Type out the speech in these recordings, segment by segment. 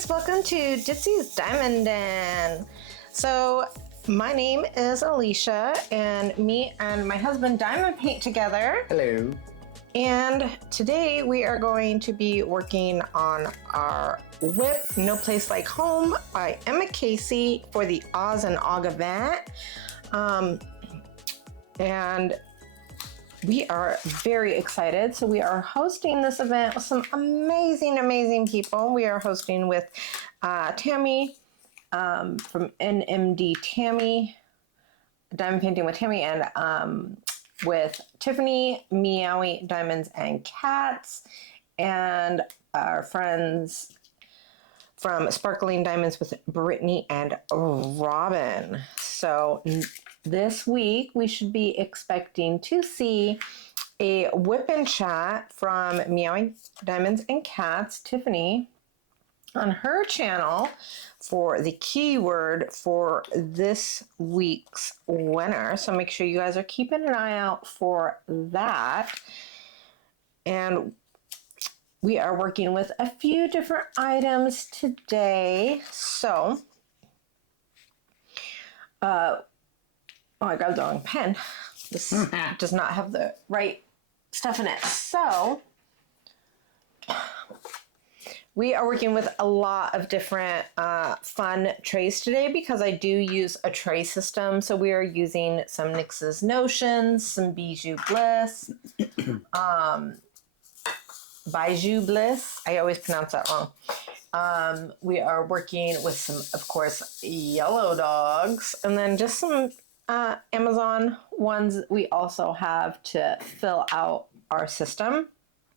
guys, welcome to Ditzysdiamondden. So my name is Alicia, and me and my husband diamond paint together. Hello. And today we are going to be working on our WIP, No Place Like Home by Emma Casey for the Oz and Og event. And we are very excited. So we are hosting this event with some amazing people. We are hosting with Tammy from NMD Tammy, Diamond Painting with Tammy, and with Tiffany, Meowie Diamonds and Cats, and our friends from Sparkling Diamonds with Brittany and Robin. So this week, we should be expecting to see a whip and chat from Meowing Diamonds and Cats, Tiffany, on her channel for the keyword for this week's winner. So make sure you guys are keeping an eye out for that. And we are working with a few different items today. So, oh, I grabbed the wrong pen. This does not have the right stuff in it. So, we are working with a lot of different fun trays today because I do use a tray system. So we are using some NYX's Notions, some Bijou Bliss, Bijou Bliss. I always pronounce that wrong. We are working with some, of course, yellow dogs, and then just some Amazon ones we also have to fill out our system.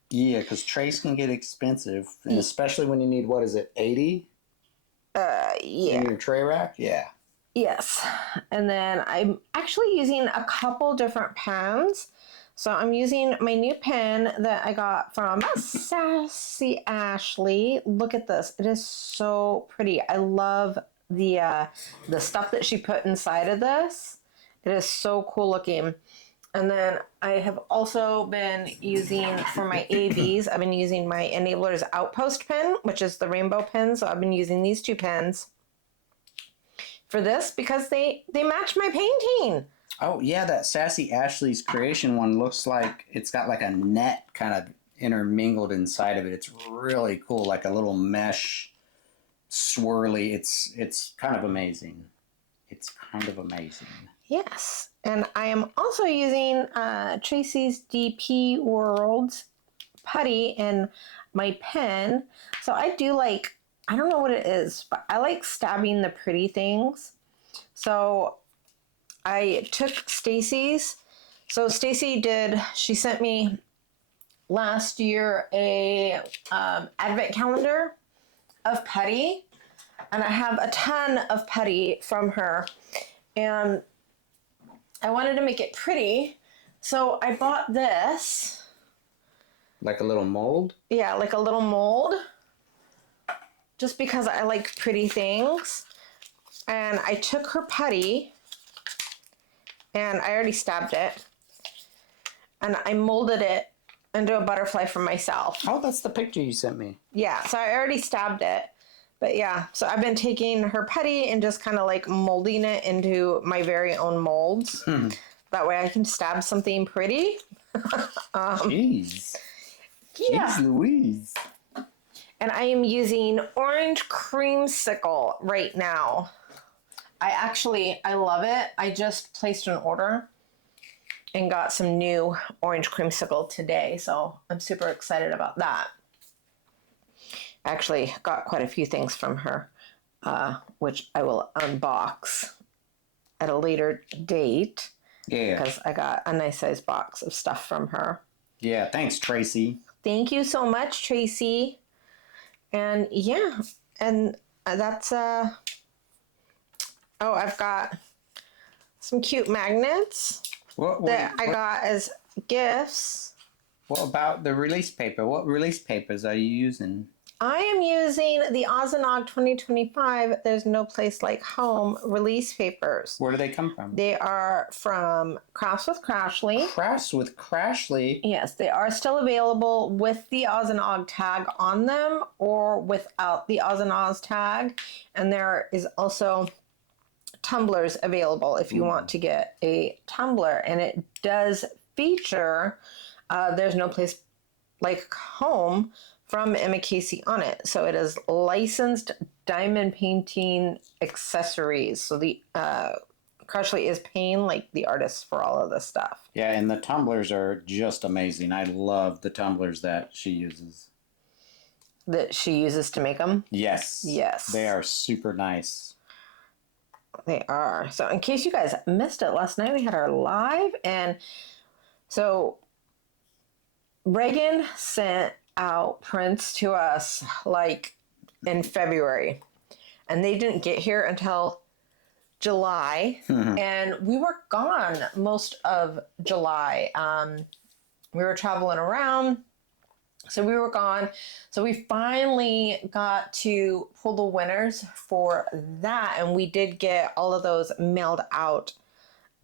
Yeah, because trays can get expensive, and especially when you need, what is it, 80? Yeah. In your tray rack? Yeah. Yes. And then I'm actually using a couple different pens. So I'm using my new pen that I got from Sassy Ashley. Look at this. It is so pretty. I love the stuff that she put inside of this. It is so cool looking. And then I have also been using, for my ABs, I've been using my Enablers Outpost pen, which is the rainbow pen. So I've been using these two pens for this because they match my painting. Oh, yeah, that Sassy Ashley's creation one looks like it's got like a net kind of intermingled inside of it. It's really cool, like a little mesh swirly. It's kind of amazing. It's kind of amazing. Yes, and I am also using Tracy's DP World's putty in my pen. So I do like, I don't know what it is, but I like stabbing the pretty things. So I took Stacy's. So Stacy she sent me last year a advent calendar of putty. And I have a ton of putty from her. And I wanted to make it pretty, so I bought this. Like a little mold? Yeah, like a little mold. Just because I like pretty things. And I took her putty, and I already stabbed it. And I molded it into a butterfly for myself. Oh, that's the picture you sent me. Yeah, so I already stabbed it. But yeah, so I've been taking her putty and just kind of like molding it into my very own molds. That way I can stab something pretty. Jeez. Yeah. Jeez Louise. And I am using orange creamsicle right now. I love it. I just placed an order and got some new orange creamsicle today. So I'm super excited about that. Actually got quite a few things from her, which I will unbox at a later date. Yeah. Because I got a nice size box of stuff from her. Yeah, thanks, Tracy. Thank you so much, Tracy. And yeah, and that's, oh, I've got some cute magnets that I got as gifts. What about the release paper? What release papers are you using? I am using the Ozanog 2025 There's No Place Like Home release papers. Where do they come from? They are from Crafts with Crashley. Crafts with Crashley. Yes, they are still available with the Ozanog tag on them or without the Ozanog tag. And there is also tumblers available if you want to get a tumbler. And it does feature There's No Place Like Home from Emma Casey on it. So it is licensed diamond painting accessories. So the Crashley is paying like the artists for all of this stuff. Yeah, and the tumblers are just amazing. I love the tumblers that she uses. That she uses to make them? Yes. Yes. They are super nice. They are. So in case you guys missed it, last night we had our live, and so Reagan sent out prints to us like in February, and they didn't get here until July, and we were gone most of July. We were traveling around, so we were gone. So we finally got to pull the winners for that, and we did get all of those mailed out.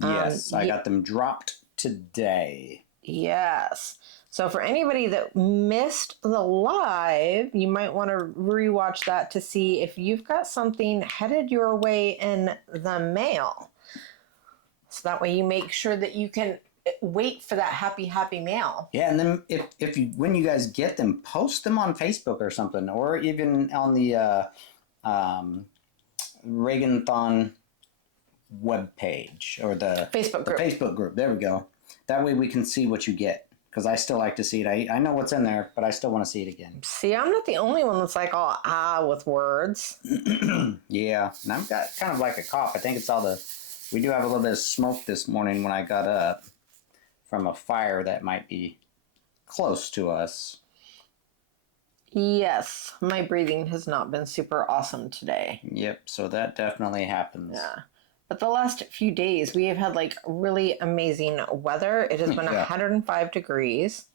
Yes, I got them dropped today. Yes. So for anybody that missed the live, you might want to rewatch that to see if you've got something headed your way in the mail. So that way you make sure that you can wait for that happy mail. Yeah, and then if you when you guys get them, post them on Facebook or something, or even on the Reaganthon web page or the Facebook group. The Facebook group. There we go. That way we can see what you get. Because I still like to see it. I know what's in there, but I still want to see it again. See, I'm not the only one that's like all with words. Yeah, and I've got kind of like a cough. I think it's all the... We do have a little bit of smoke this morning when I got up from a fire that might be close to us. Yes, my breathing has not been super awesome today. Yep, so that definitely happens. Yeah. But the last few days, we have had like really amazing weather. It has been 105 degrees.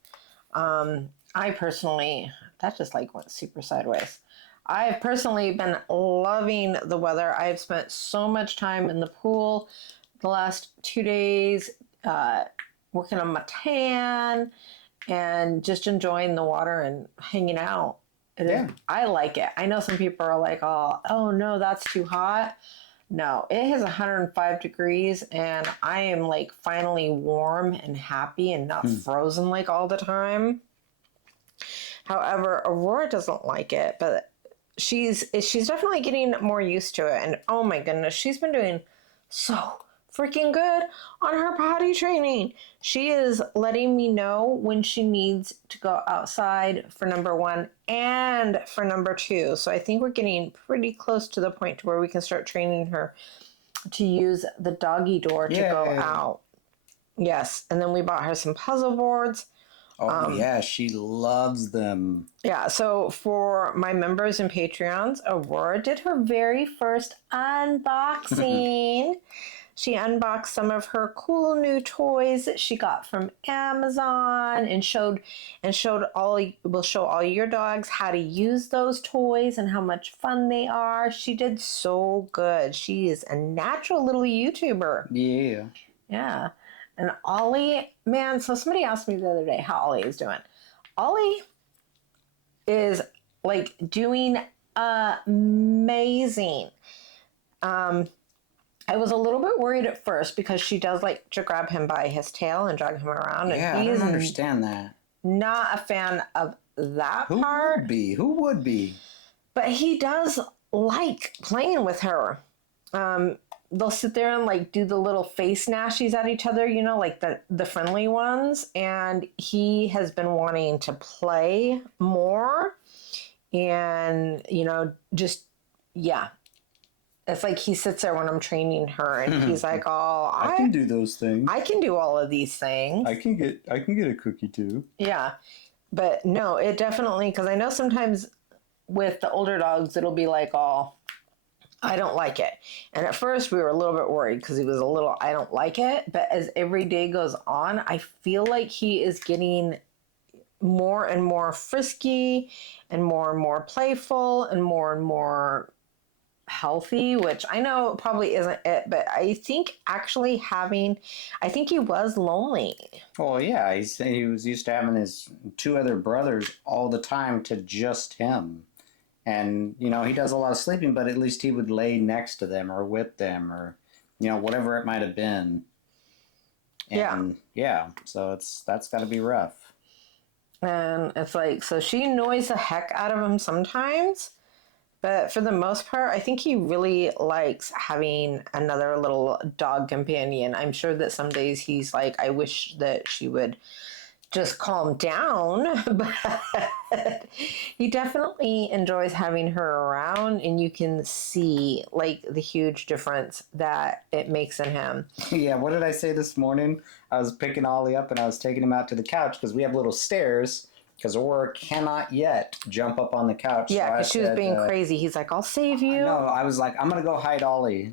I personally, that just like went super sideways. I've personally been loving the weather. I've spent so much time in the pool the last 2 days, working on my tan and just enjoying the water and hanging out. I like it. I know some people are like, oh no, that's too hot. No, it is 105 degrees and I am like finally warm and happy and not frozen like all the time. However, Aurora doesn't like it, but she's definitely getting more used to it. And oh my goodness, she's been doing so freaking good on her potty training. She is letting me know when she needs to go outside for number 1 and for number 2. So I think we're getting pretty close to the point to where we can start training her to use the doggy door to go out. Yes. And then we bought her some puzzle boards. Oh, yeah, she loves them. Yeah, so for my members and Patreons, Aurora did her very first unboxing. She unboxed some of her cool new toys that she got from Amazon and will show all your dogs how to use those toys and how much fun they are. She did so good. She is a natural little YouTuber. Yeah. Yeah. And Ollie, man, so somebody asked me the other day how Ollie is doing. Ollie is like doing amazing. I was a little bit worried at first because she does like to grab him by his tail and drag him around. And I don't understand that. Not a fan of that part. Who would be? But he does like playing with her. They'll sit there and like do the little face gnashies at each other, you know, like the friendly ones. And he has been wanting to play more and, you know, just, yeah. It's like he sits there when I'm training her and he's like, oh, I can do those things. I can do all of these things. I can get a cookie too. Yeah. But no, it definitely, because I know sometimes with the older dogs, it'll be like, oh, I don't like it. And at first we were a little bit worried because he was a little, I don't like it. But as every day goes on, I feel like he is getting more and more frisky and more playful and more healthy, which I know probably isn't it, but I think actually I think he was lonely. Well, yeah, he was used to having his 2 other brothers all the time to just him. And, you know, he does a lot of sleeping, but at least he would lay next to them or with them or, you know, whatever it might have been. And, yeah, so that's got to be rough. And it's like, so she annoys the heck out of him sometimes, but for the most part, I think he really likes having another little dog companion. I'm sure that some days he's like, I wish that she would just calm down, but he definitely enjoys having her around, and you can see like the huge difference that it makes in him. Yeah, what did I say this morning? I was picking Ollie up and I was taking him out to the couch because we have little stairs because Aurora cannot yet jump up on the couch. Yeah, because so she was being crazy. He's like, I'll save you. No, I was like, I'm going to go hide Ollie.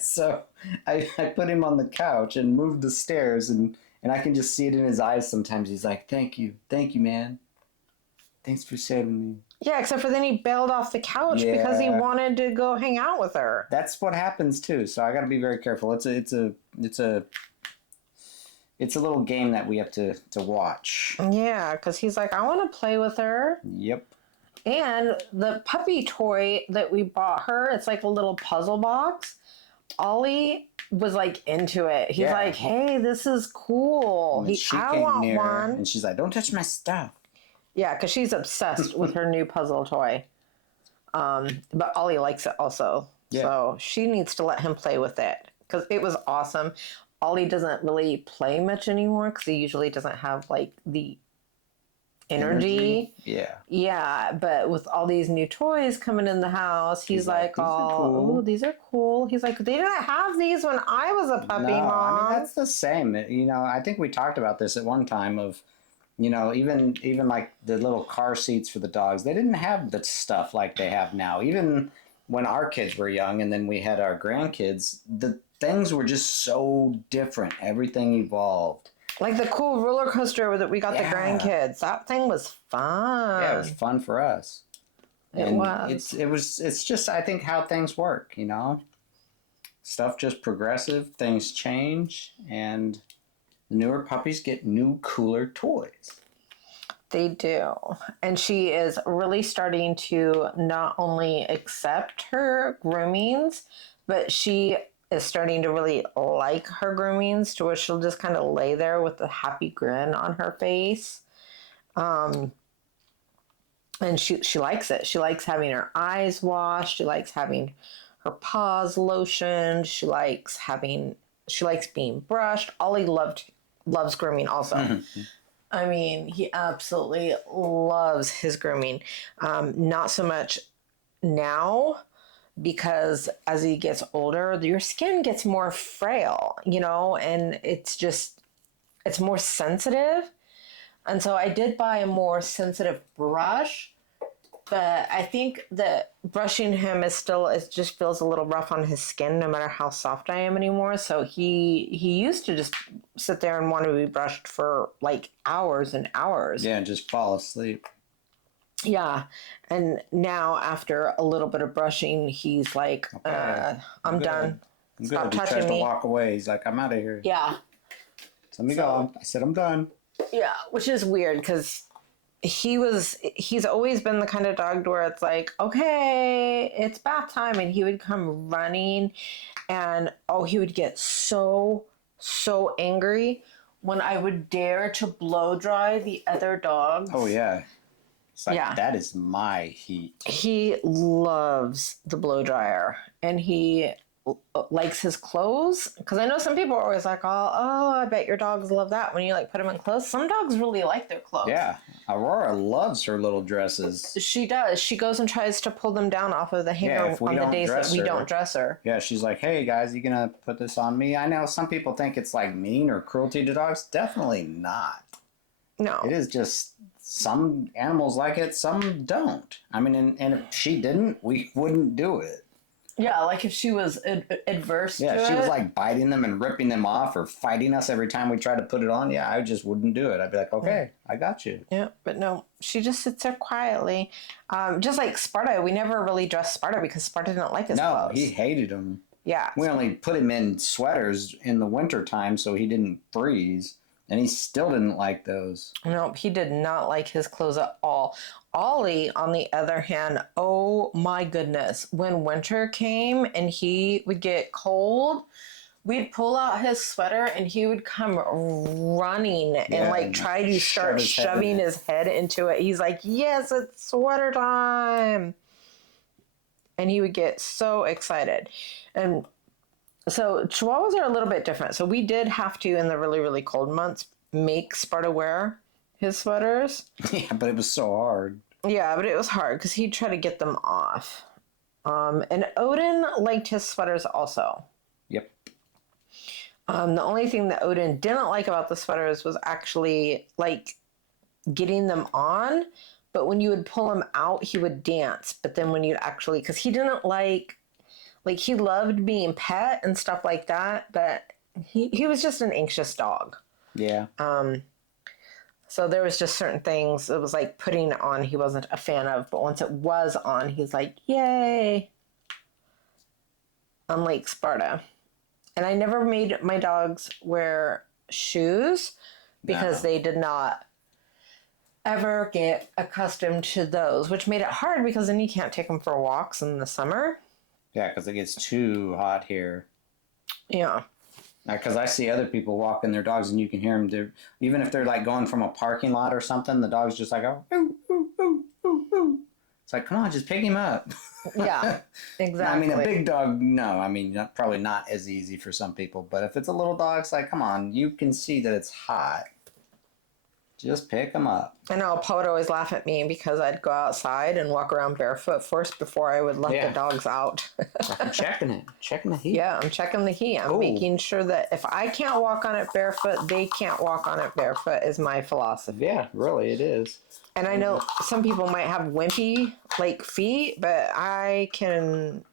So I put him on the couch and moved the stairs, and I can just see it in his eyes sometimes. He's like, thank you, man. Thanks for saving me. Yeah, except for then he bailed off the couch because he wanted to go hang out with her. That's what happens too. So I got to be very careful. It's a little game that we have to watch. Yeah, because he's like, I want to play with her. Yep. And the puppy toy that we bought her, it's like a little puzzle box. Ollie was like into it. He's like, hey, this is cool. I want one. And she's like, don't touch my stuff. Yeah, because she's obsessed with her new puzzle toy. But Ollie likes it also. Yeah. So she needs to let him play with it because it was awesome. Ollie doesn't really play much anymore because he usually doesn't have like the energy. Yeah. Yeah, but with all these new toys coming in the house, he's like, oh, these are cool. He's like, they didn't have these when I was a puppy, Mom. I mean, that's the same. You know, I think we talked about this at one time of, you know, even like the little car seats for the dogs, they didn't have the stuff like they have now. Even when our kids were young and then we had our grandkids, the things were just so different. Everything evolved. Like the cool roller coaster that we got the grandkids. That thing was fun. Yeah, it was fun for us. It's just, I think, how things work, you know? Stuff just progressive, things change, and the newer puppies get new, cooler toys. They do. And she is really starting to not only accept her groomings, but she is starting to really like her groomings to where she'll just kind of lay there with a happy grin on her face. And she likes it. She likes having her eyes washed. She likes having her paws lotioned. She likes being brushed. Ollie loves grooming also. Mm-hmm. I mean, he absolutely loves his grooming. Not so much now, because as he gets older, your skin gets more frail, you know, and it's more sensitive. And so I did buy a more sensitive brush, but I think that brushing him it just feels a little rough on his skin, no matter how soft I am anymore. So he used to just sit there and want to be brushed for like hours and hours. Yeah, and just fall asleep. Yeah, and now after a little bit of brushing, he's like, I'm done. Stop touching me. He tries to walk away. He's like, I'm out of here. Yeah. So let me go. I said, I'm done. Yeah, which is weird because he's always been the kind of dog where it's like, okay, it's bath time, and he would come running, and he would get so angry when I would dare to blow dry the other dogs. Oh yeah. It's like, that is my heat. He loves the blow dryer, and he likes his clothes. Because I know some people are always like, oh, I bet your dogs love that when you like put them in clothes. Some dogs really like their clothes. Yeah. Aurora loves her little dresses. She does. She goes and tries to pull them down off of the hanger on the days that we don't dress her. Yeah, she's like, hey guys, you gonna put this on me? I know some people think it's like mean or cruelty to dogs. Definitely not. No. It is just some animals like it, some don't. I mean, and if she didn't, we wouldn't do it. Yeah, like if she was adverse to Yeah, she was it. like biting them and ripping them off or fighting us every time we tried to put it on. Yeah, I just wouldn't do it. I'd be like, okay, I got you. Yeah, but no, she just sits there quietly. Just like Sparta, we never really dressed Sparta because Sparta didn't like his No, clothes. he hated them. Yeah. We only put him in sweaters in the winter time so he didn't freeze. And he still didn't like those. No, he did not like his clothes at all. Ollie, on the other hand, oh my goodness, when winter came and he would get cold, we'd pull out his sweater and he would come running and like try to start shoving his head into it. He's like, yes, it's sweater time. And he would get so excited. And so Chihuahuas are a little bit different. So we did have to, in the really, really cold months, make Sparta wear his sweaters. Yeah, but it was so hard. Yeah, but it was hard because he'd try to get them off. And Odin liked his sweaters also. Yep. The only thing that Odin didn't like about the sweaters was actually like getting them on. But when you would pull him out, he would dance. But then when you'd actually, because he didn't like he loved being pet and stuff like that. But he was just an anxious dog. Yeah. So there was just certain things it was like putting it on he wasn't a fan of, but once it was on, he's like, yay. Unlike Sparta. And I never made my dogs wear shoes because they did not ever get accustomed to those, which made it hard because then you can't take them for walks in the summer. Yeah, because it gets too hot here. Yeah. Because I see other people walking their dogs and you can hear them. Even if they're like going from a parking lot or something, the dog's just like, oh, ooh, ooh, ooh, ooh, ooh. It's like, come on, just pick him up. Yeah, exactly. I mean, a big dog, no. I mean, probably not as easy for some people. But if it's a little dog, it's like, come on, you can see that it's hot. Just pick them up. I know Paul would always laugh at me because I'd go outside and walk around barefoot first before I would let the dogs out. I'm checking it. Checking the heat. Yeah, I'm checking the heat. I'm making sure that if I can't walk on it barefoot, they can't walk on it barefoot is my philosophy. Yeah, really, it is. And I know some people might have wimpy like feet, but I can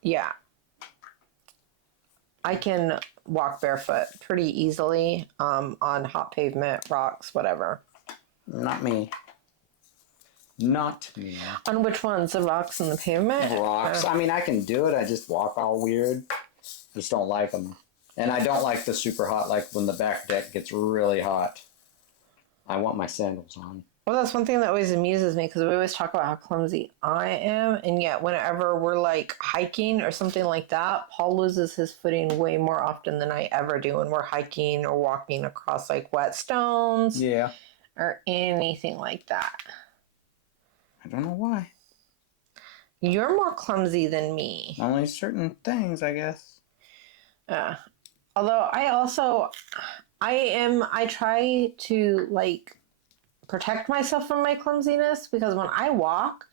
walk barefoot pretty easily on hot pavement, rocks, whatever. Not me. Not me. On which ones? The rocks and the pavement? Rocks. I mean, I can do it. I just walk all weird. Just don't like them. And I don't like the super hot, like when the back deck gets really hot. I want my sandals on. Well, that's one thing that always amuses me because we always talk about how clumsy I am. And yet whenever we're like hiking or something like that, Paul loses his footing way more often than I ever do when we're hiking or walking across like wet stones. Yeah. Or anything like that. I don't know why. You're more clumsy than me. Only certain things, I guess. Although I try to like protect myself from my clumsiness because when I walk,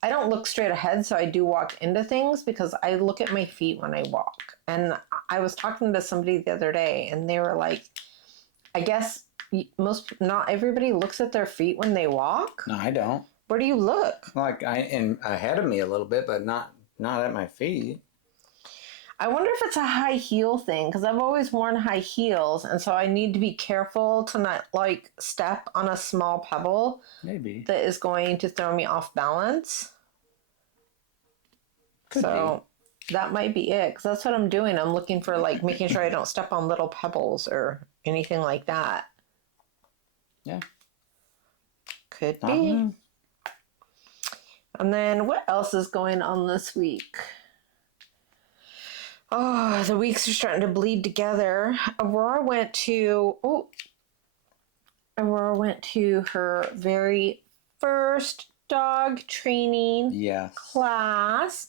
I don't look straight ahead. So I do walk into things because I look at my feet when I walk. And I was talking to somebody the other day and they were like, I guess not everybody looks at their feet when they walk. No, I don't. Where do you look? Like ahead of me a little bit, but not at my feet. I wonder if it's a high heel thing because I've always worn high heels, and so I need to be careful to not like step on a small pebble. Maybe that is going to throw me off balance. Could be. That might be it because that's what I'm doing. I'm looking for like making sure I don't step on little pebbles or anything like that. Yeah. Could be. And then what else is going on this week? Oh, the weeks are starting to bleed together. Aurora went to her very first dog training class.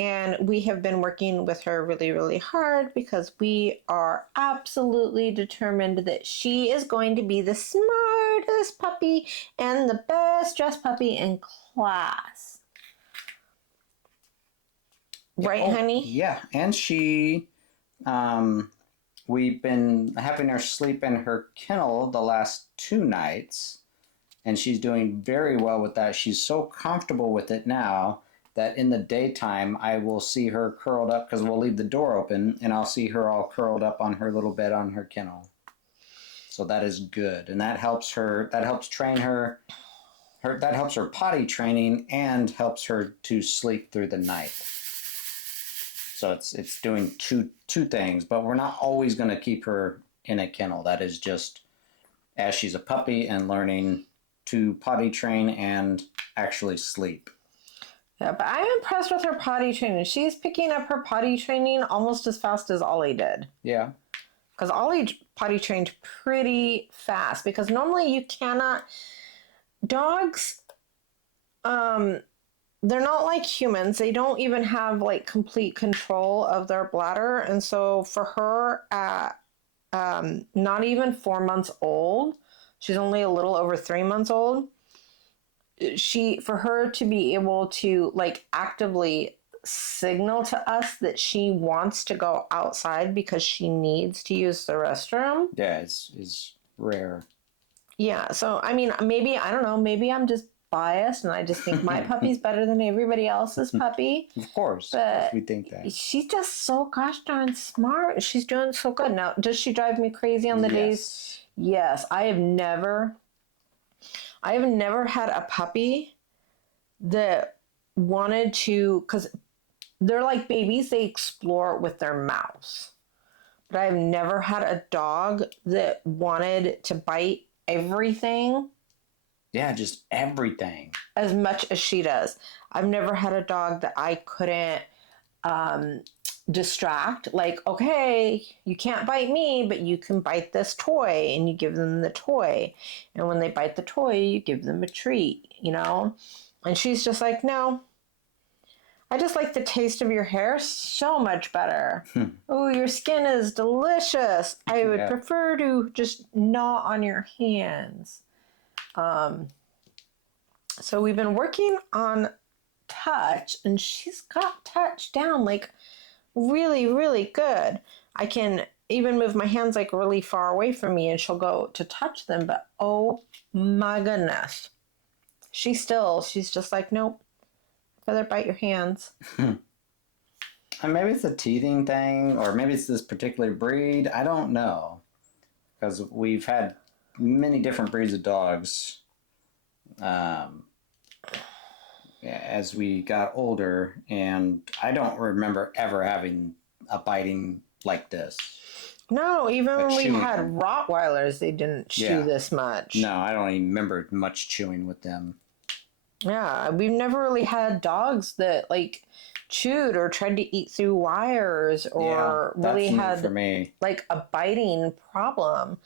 And we have been working with her really, really hard because we are absolutely determined that she is going to be the smartest puppy and the best dressed puppy in class. Right, honey? Yeah. And she, we've been having her sleep in her kennel the last 2 nights. And she's doing very well with that. She's so comfortable with it now that in the daytime I will see her curled up because we'll leave the door open and I'll see her all curled up on her little bed on her kennel. So that is good. And that helps her, that helps train her, that helps her potty training and helps her to sleep through the night. So it's doing two things, but we're not always going to keep her in a kennel. That is just as she's a puppy and learning to potty train and actually sleep. Yeah, but I'm impressed with her potty training. She's picking up her potty training almost as fast as Ollie did. Yeah. Because Ollie potty trained pretty fast. Because normally you cannot... Dogs, they're not like humans. They don't even have like complete control of their bladder. And so for her at not even 4 months old, she's only a little over 3 months old, for her to be able to like actively signal to us that she wants to go outside because she needs to use the restroom. Yeah, is rare. Yeah, so I mean, maybe, I don't know, maybe I'm just biased and I just think my puppy's better than everybody else's puppy. Of course, but we think that. She's just so gosh darn smart. She's doing so good. Now, does she drive me crazy on the days? Yes. I have never had a puppy that wanted to, because they're like babies, they explore with their mouths. But I've never had a dog that wanted to bite everything. Yeah, just everything. As much as she does. I've never had a dog that I couldn't distract. Like, okay, you can't bite me, but you can bite this toy, and you give them the toy. And when they bite the toy, you give them a treat, you know? And she's just like, no. I just like the taste of your hair so much better. Oh, your skin is delicious. I would prefer to just gnaw on your hands. So we've been working on touch, and she's got touch down like really, really good. I can even move my hands like really far away from me and she'll go to touch them, but oh my goodness. She's just like, nope, I'd rather bite your hands. And maybe it's a teething thing, or maybe it's this particular breed. I don't know. Because we've had many different breeds of dogs as we got older, and I don't remember ever having a biting like this. No, even when we had Rottweilers, they didn't chew this much. No, I don't even remember much chewing with them. Yeah, we've never really had dogs that like chewed or tried to eat through wires or really had for me. Like a biting problem.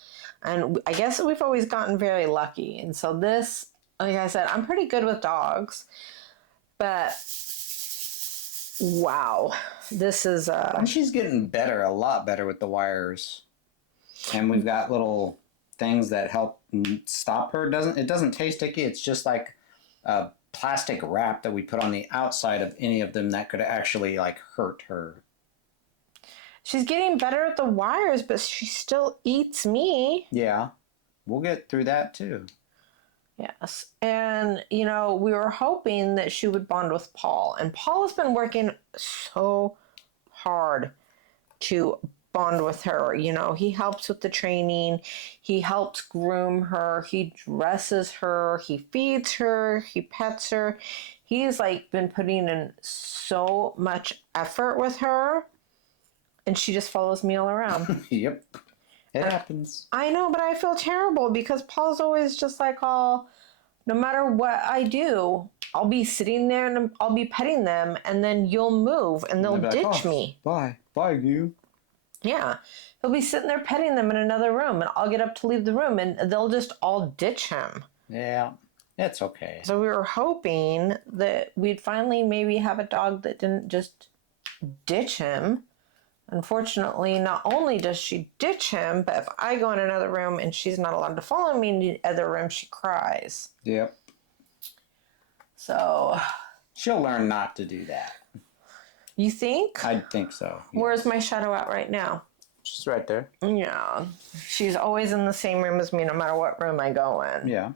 And I guess we've always gotten very lucky. And so this, like I said, I'm pretty good with dogs, but wow, this is And she's getting better, a lot better with the wires. And we've got little things that help stop her. It doesn't taste sticky. It's just like a plastic wrap that we put on the outside of any of them that could actually like hurt her. She's getting better at the wires, but she still eats me. Yeah, we'll get through that too. Yes. And, you know, we were hoping that she would bond with Paul. And Paul has been working so hard to bond with her. You know, he helps with the training. He helps groom her. He dresses her. He feeds her. He pets her. He's like been putting in so much effort with her. And she just follows me all around. Yep. It happens. I know, but I feel terrible because Paul's always just like, no matter what I do, I'll be sitting there and I'll be petting them, and then you'll move and they'll ditch me. Bye. Bye, you. Yeah. He'll be sitting there petting them in another room, and I'll get up to leave the room and they'll just all ditch him. Yeah, it's okay. So we were hoping that we'd finally maybe have a dog that didn't just ditch him. Unfortunately, not only does she ditch him, but if I go in another room and she's not allowed to follow me in the other room, she cries. Yep. So... she'll learn not to do that. You think? I think so. Yes. Where's my shadow at right now? She's right there. Yeah. She's always in the same room as me no matter what room I go in. Yeah.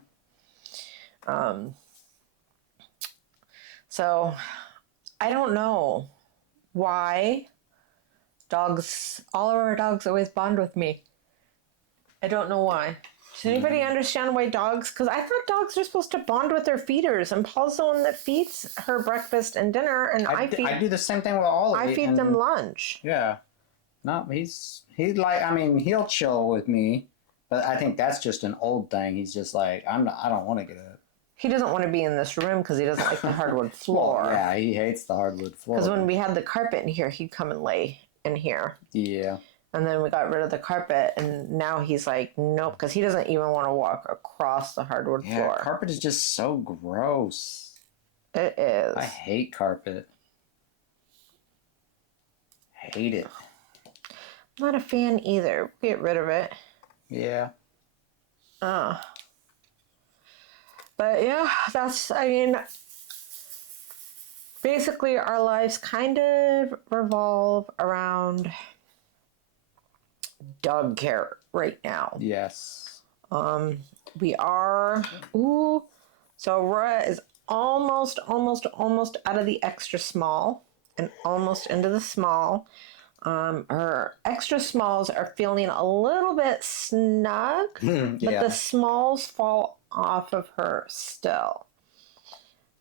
So... I don't know why all of our dogs always bond with me. I don't know why. Does anybody understand why dogs? Because I thought dogs are supposed to bond with their feeders, and Paul's the one that feeds her breakfast and dinner, and I do the same thing with Ollie. I feed them lunch. Yeah. No, he's like, I mean, he'll chill with me, but I think that's just an old thing. He's just like, I don't want to get up. He doesn't want to be in this room because he doesn't like the hardwood floor. Well, yeah, he hates the hardwood floor. Because when we had the carpet in here, he'd come and lay in here. Yeah. And then we got rid of the carpet, and now he's like, nope, because he doesn't even want to walk across the hardwood floor. Carpet is just so gross. It is. I hate carpet. Hate it. I'm not a fan either. Get rid of it. Yeah. But yeah, basically our lives kind of revolve around dog care right now. Yes. We are, so Aurora is almost out of the extra small and almost into the small. Her extra smalls are feeling a little bit snug, but the smalls fall off of her still.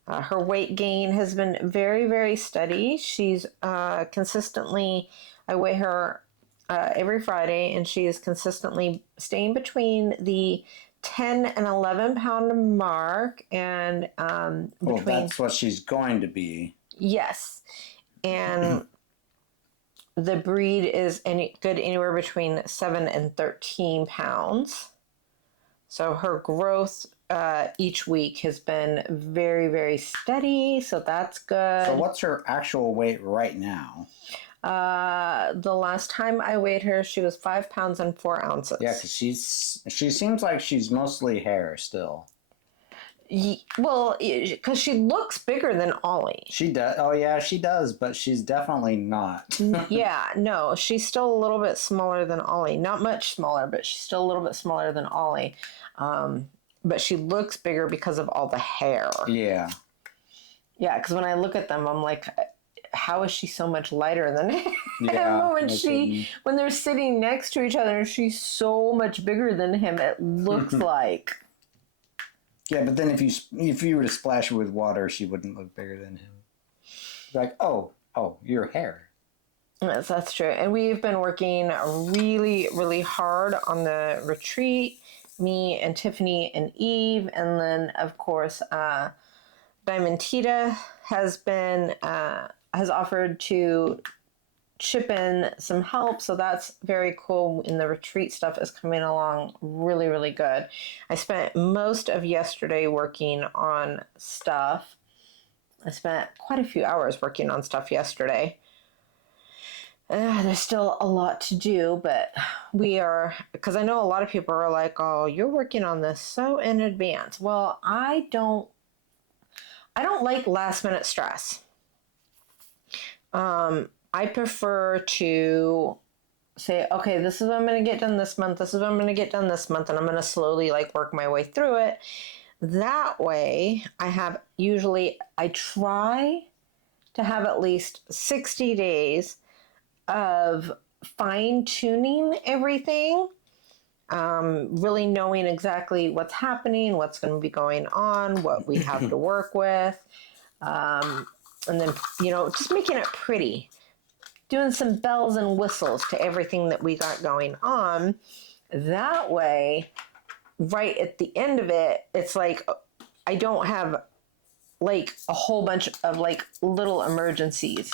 Her weight gain has been very, very steady. She's consistently, I weigh her every Friday, and she is consistently staying between the 10 and 11 pound mark, and well, that's what she's going to be. Yes, and the breed is good anywhere between 7 and 13 pounds. So her growth each week has been very, very steady, so that's good. So what's her actual weight right now? The last time I weighed her, she was 5 pounds and 4 ounces. Yeah, because she seems like she's mostly hair still. Well, because she looks bigger than Ollie. She does. Oh yeah, she does, but she's definitely not. Yeah, no, she's still a little bit smaller than Ollie. Not much smaller, but she's still a little bit smaller than Ollie. But she looks bigger because of all the hair. Yeah. Yeah, because when I look at them, I'm like, how is she so much lighter than him? Yeah, when they're sitting next to each other, she's so much bigger than him. It looks like. Yeah, but then if you were to splash her with water, she wouldn't look bigger than him. Like, oh, your hair. Yes, that's true. And we've been working really, really hard on the retreat. Me and Tiffany and Eve, and then of course, Diamond Tita has offered to chip in some help, so that's very cool. And the retreat stuff is coming along really, really good. I spent most of yesterday working on stuff. I spent quite a few hours working on stuff yesterday. There's still a lot to do, but because I know a lot of people are like, oh, you're working on this so in advance. Well, I don't like last minute stress. I prefer to say, okay, this is what I'm going to get done this month. This is what I'm going to get done this month. And I'm going to slowly work my way through it. That way I try to have at least 60 days of fine-tuning everything, really knowing exactly what's happening, what's going to be going on, what we have to work with, and then, just making it pretty, doing some bells and whistles to everything that we got going on. That way, right at the end of it, it's like I don't have a whole bunch of little emergencies.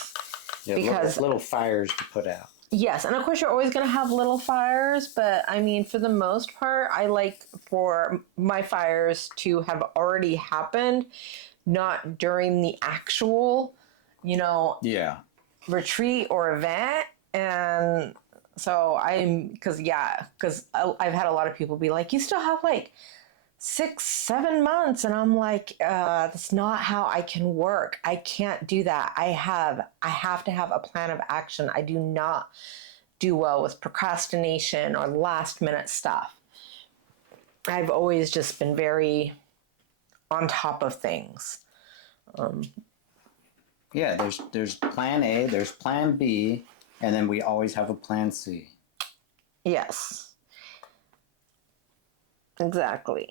Yeah, because little fires to put out. Yes, and of course you're always going to have little fires, but I mean, for the most part, I like for my fires to have already happened, not during the actual, retreat or event. And so because I've had a lot of people be like, you still have 6-7 months, and I'm like, that's not how I can work. I can't do that. I have to have a plan of action. I do not do well with procrastination or last minute stuff. I've always just been very on top of things. Yeah, there's plan A, there's plan B, and then we always have a plan C. Yes. Exactly.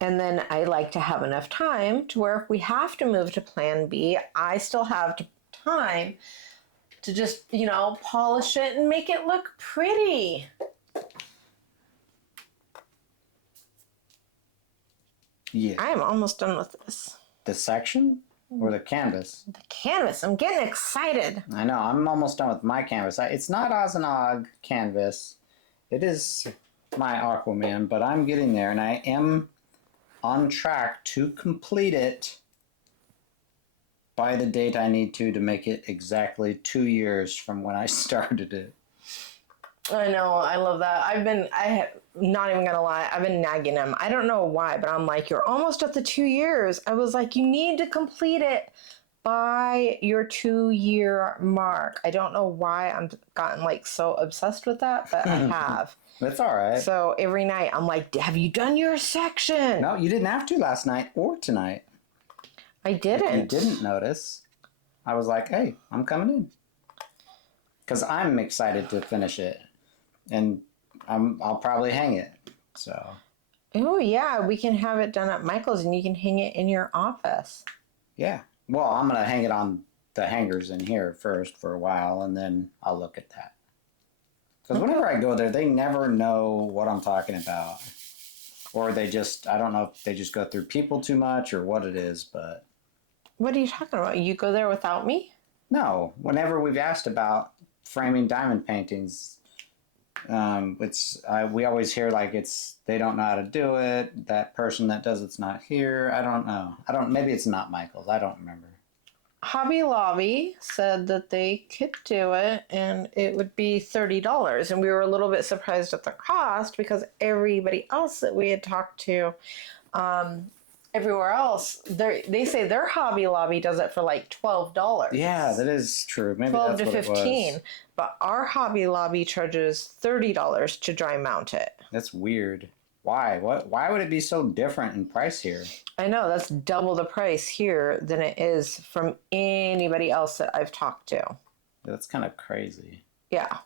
And then I like to have enough time to where if we have to move to plan B, I still have time to just, polish it and make it look pretty. Yeah. I am almost done with this. The section or the canvas? The canvas. I'm getting excited. I know. I'm almost done with my canvas. It's not Oz canvas. It is my Aquaman, but I'm getting there, and I am on track to complete it by the date I need to make it exactly 2 years from when I started it. I know. I love that. Not even gonna lie, I've been nagging him. I don't know why, but I'm like, you're almost at the 2 years. I was like, you need to complete it by your 2-year mark. I don't know why I'm gotten like so obsessed with that, but I have. That's all right. So every night I'm like, have you done your section? No, you didn't have to last night or tonight. I didn't. If you didn't notice, I was like, hey, I'm coming in. Because I'm excited to finish it. And I'll probably hang it. So. Oh, yeah. We can have it done at Michael's and you can hang it in your office. Yeah. Well, I'm going to hang it on the hangers in here first for a while, and then I'll look at that. Because whenever I go there, they never know what I'm talking about. Or I don't know if they just go through people too much or what it is, but. What are you talking about? You go there without me? No. Whenever we've asked about framing diamond paintings, we always hear like they don't know how to do it. That person that does it's not here. I don't know. Maybe it's not Michael's. I don't remember. Hobby Lobby said that they could do it and it would be $30. And we were a little bit surprised at the cost because everybody else that we had talked to, everywhere else, they say their Hobby Lobby does it for like $12. Yeah, that is true. Maybe 12 that's to what 15. It was. But our Hobby Lobby charges $30 to dry mount it. That's weird. Why? Why would it be so different in price here? I know, that's double the price here than it is from anybody else that I've talked to. That's kind of crazy. Yeah.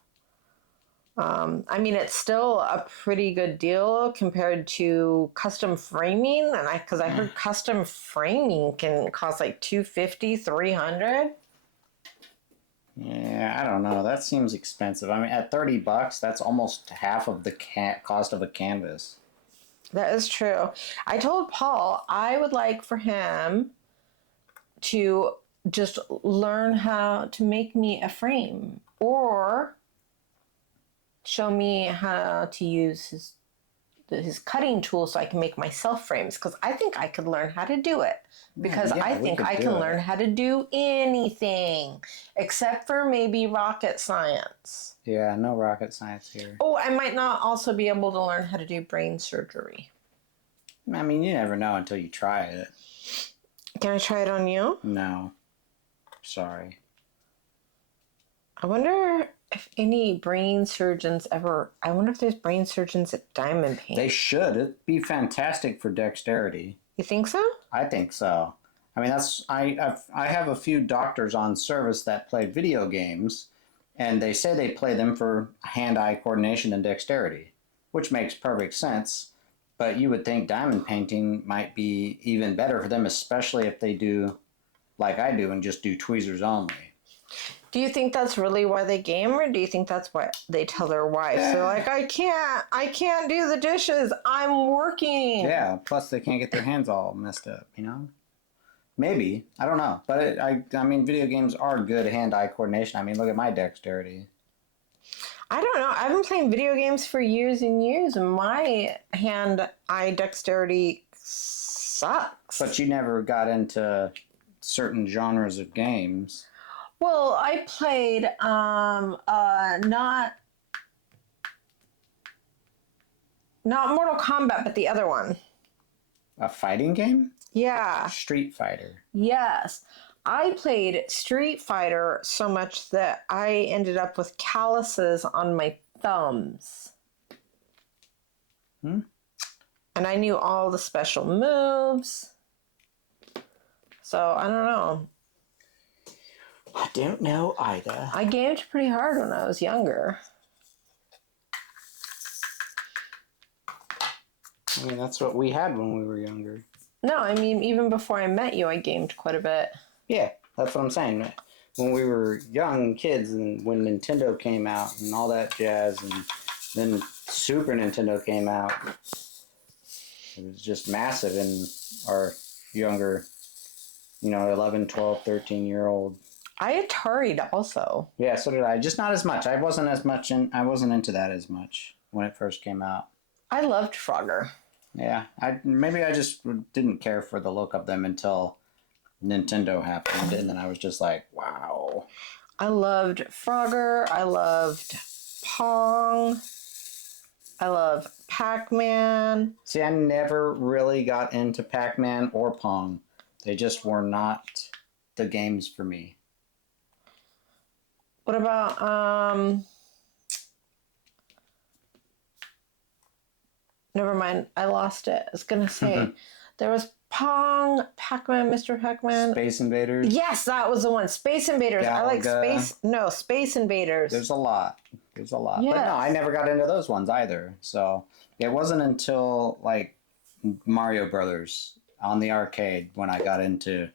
I mean, it's still a pretty good deal compared to custom framing, and because I heard custom framing can cost like $250, $300. Yeah, I don't know. That seems expensive. I mean, at $30, that's almost half of the cost of a canvas. That is true. I told Paul I would like for him to just learn how to make me a frame or show me how to use his cutting tool so I can make myself frames, because I think I could learn how to do it, because I think I can learn how to do anything except for maybe rocket science. Yeah, no rocket science here. Oh, I might not also be able to learn how to do brain surgery. I mean, you never know until you try it. Can I try it on you? No. Sorry. I wonder if any brain surgeons I wonder if there's brain surgeons at Diamond Paint. They should. It'd be fantastic for dexterity. You think so? I think so. I mean, I have a few doctors on service that play video games, and they say they play them for hand-eye coordination and dexterity, which makes perfect sense. But you would think diamond painting might be even better for them, especially if they do like I do and just do tweezers only. Do you think that's really why they game, or do you think that's what they tell their wives? They're like, I can't do the dishes. I'm working. Yeah, plus they can't get their hands all messed up, you know? Maybe. I don't know. But I mean, video games are good hand-eye coordination. I mean, look at my dexterity. I don't know. I've been playing video games for years and years, and my hand-eye dexterity sucks. But you never got into certain genres of games. Well, I played not Mortal Kombat, but the other one. A fighting game? Yeah. Street Fighter. Yes. I played Street Fighter so much that I ended up with calluses on my thumbs. And I knew all the special moves. So, I don't know. I don't know either. I gamed pretty hard when I was younger. I mean, that's what we had when we were younger. No, I mean, even before I met you, I gamed quite a bit. Yeah, that's what I'm saying. When we were young kids and when Nintendo came out and all that jazz, and then Super Nintendo came out, it was just massive in our younger, 11, 12, 13-year-old. I Atari'd also. Yeah, so did I. Just not as much. I wasn't into that as much when it first came out. I loved Frogger. Yeah, maybe I just didn't care for the look of them until Nintendo happened, and then I was just like, wow. I loved Frogger. I loved Pong. I love Pac-Man. See, I never really got into Pac-Man or Pong. They just were not the games for me. What about, never mind, I lost it. I was going to say, there was Pong, Pac-Man, Mr. Pac-Man. Space Invaders? Yes, that was the one. Space Invaders. Galaga. I like Space Invaders. There's a lot. Yes. But no, I never got into those ones either. So it wasn't until, like, Mario Brothers on the arcade when I got into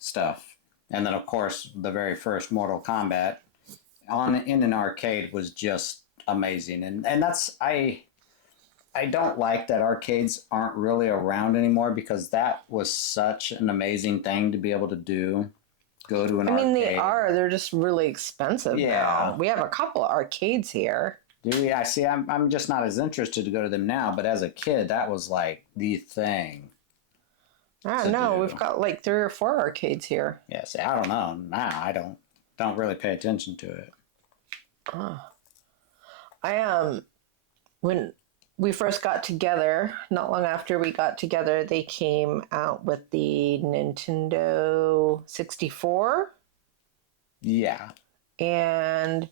stuff. And then, of course, the very first Mortal Kombat in an arcade was just amazing. And that's... I don't like that arcades aren't really around anymore because that was such an amazing thing to be able to do. Go to an arcade. I mean, they are. They're just really expensive now. We have a couple of arcades here. Do we? I see. I'm just not as interested to go to them now, but as a kid, that was like the thing. I don't know. We've got like 3 or 4 arcades here. Yeah, see, I don't know. Nah, I don't really pay attention to it. When we first got together, not long after we got together, they came out with the Nintendo 64. Yeah. And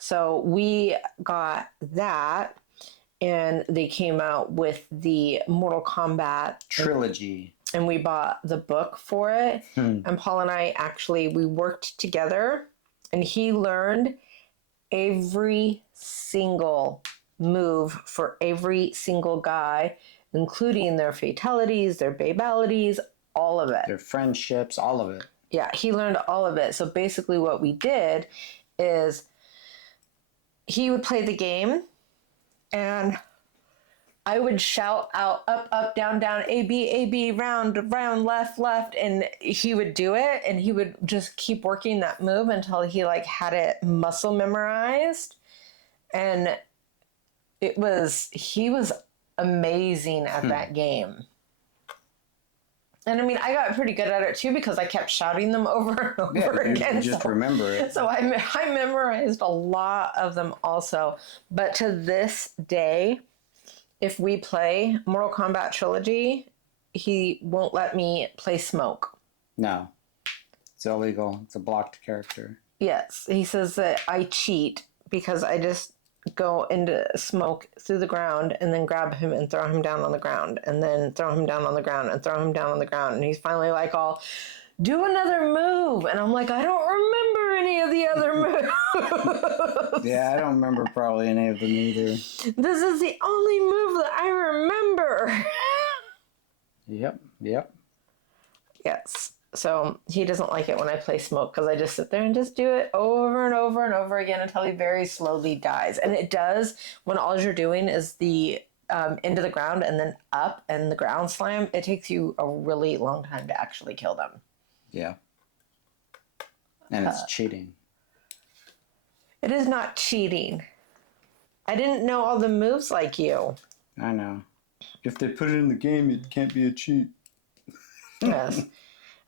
so we got that, and they came out with the Mortal Kombat Trilogy. And we bought the book for it. And Paul and I we worked together, and he learned every single move for every single guy, including their fatalities, their babalities, all of it. Their friendships, all of it. Yeah, he learned all of it. So basically what we did is he would play the game, and I would shout out, up, up, down, down, A, B, round, left, and he would do it, and he would just keep working that move until he like had it muscle memorized. And he was amazing at that game. And I mean, I got pretty good at it too because I kept shouting them over and over again. You just remember it. So I memorized a lot of them also. But to this day, if we play Mortal Kombat Trilogy, he won't let me play Smoke. No. It's illegal. It's a blocked character. Yes. He says that I cheat because I just go into Smoke through the ground and then grab him and throw him down on the ground and then throw him down on the ground and throw him down on the ground. And he's finally like, do another move. And I'm like, I don't remember any of the other moves. Yeah, I don't remember probably any of them either. This is the only move that I remember. Yep. Yes. So he doesn't like it when I play Smoke because I just sit there and just do it over and over and over again until he very slowly dies. And it does when all you're doing is the into the ground and then up and the ground slam. It takes you a really long time to actually kill them. Yeah. And it's cheating. It is not cheating. I didn't know all the moves like you. I know. If they put it in the game, it can't be a cheat. Yes.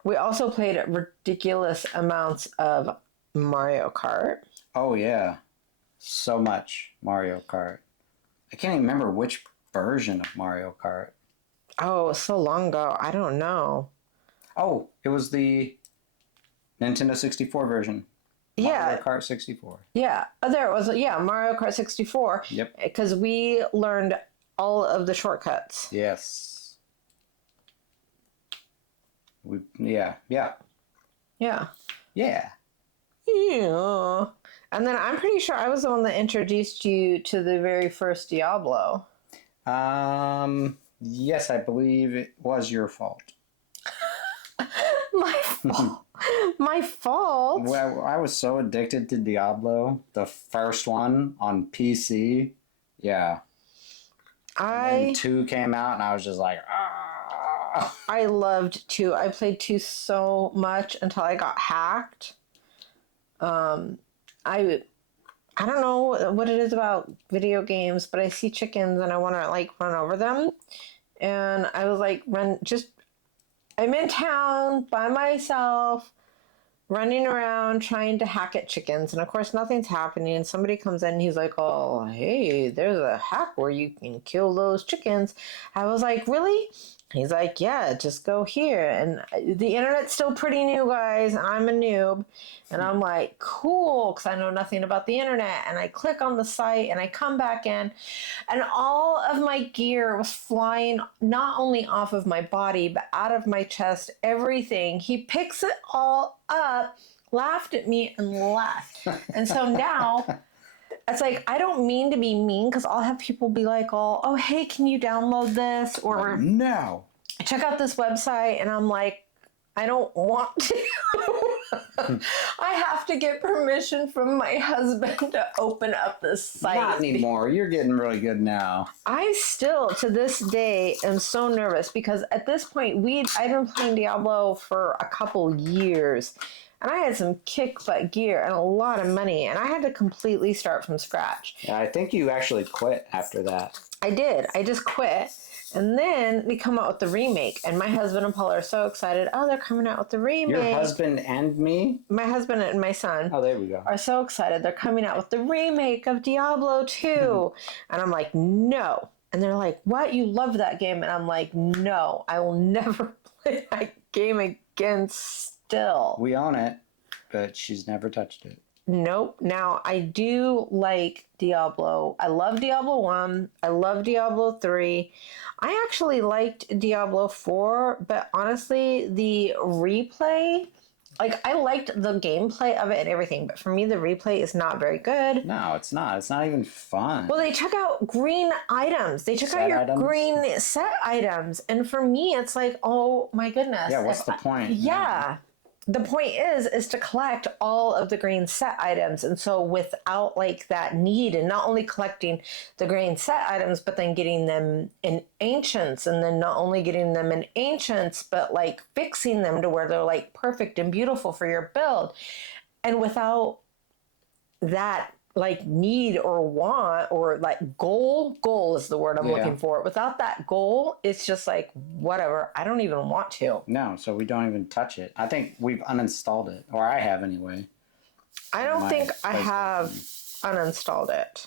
We also played ridiculous amounts of Mario Kart. Oh, yeah. So much Mario Kart. I can't even remember which version of Mario Kart. Oh, so long ago. I don't know. Oh, it was the Nintendo 64 version. Mario Kart 64. Yeah. Oh, there it was. Yeah, Mario Kart 64. Yep. Because we learned all of the shortcuts. Yes. Yeah. Yeah. Yeah. And then I'm pretty sure I was the one that introduced you to the very first Diablo. Yes, I believe it was your fault. My fault. My fault. Well, I was so addicted to Diablo, the first one on PC. Yeah. And then 2 came out, and I was just like, ah. I loved 2. I played 2 so much until I got hacked. I don't know what it is about video games, but I see chickens and I want to like run over them. And I was like, I'm in town by myself, running around trying to hack at chickens. And of course, nothing's happening. And somebody comes in and he's like, oh, hey, there's a hack where you can kill those chickens. I was like, really? He's like, yeah, just go here. And the internet's still pretty new, guys. I'm a noob. And I'm like, cool, because I know nothing about the internet. And I click on the site and I come back in. And all of my gear was flying not only off of my body, but out of my chest, everything. He picks it all up, laughed at me, and left. And so now... It's like, I don't mean to be mean because I'll have people be like, oh, hey, can you download this? Or no. Check out this website. And I'm like, I don't want to. I have to get permission from my husband to open up this site. Not anymore. You're getting really good now. I still, to this day, am so nervous because at this point, I've been playing Diablo for a couple years. And I had some kick butt gear and a lot of money, and I had to completely start from scratch. Yeah, I think you actually quit after that. I did. I just quit. And then they come out with the remake, and my husband and Paul are so excited. Oh, they're coming out with the remake. Your husband and me? My husband and my son. Oh, there we go. Are so excited. They're coming out with the remake of Diablo 2. And I'm like, no. And they're like, what? You love that game? And I'm like, no, I will never play that game again. Still. We own it, but she's never touched it. Nope. Now, I do like Diablo. I love Diablo 1. I love Diablo 3. I actually liked Diablo 4, but honestly, the replay, like, I liked the gameplay of it and everything, but for me, the replay is not very good. No, it's not. It's not even fun. Well, they took out green items. They took out your green set items. And for me, it's like, oh my goodness. Yeah, what's the point? Yeah. The point is to collect all of the green set items. And so without like that need, and not only collecting the green set items, but then getting them in ancients, and then not only getting them in ancients, but like fixing them to where they're like perfect and beautiful for your build. And without that like need or want or like goal is the word I'm looking for. Without that goal, it's just like, whatever. I don't even want to. No, so we don't even touch it. I think we've uninstalled it, or I have anyway. I don't think I have uninstalled it.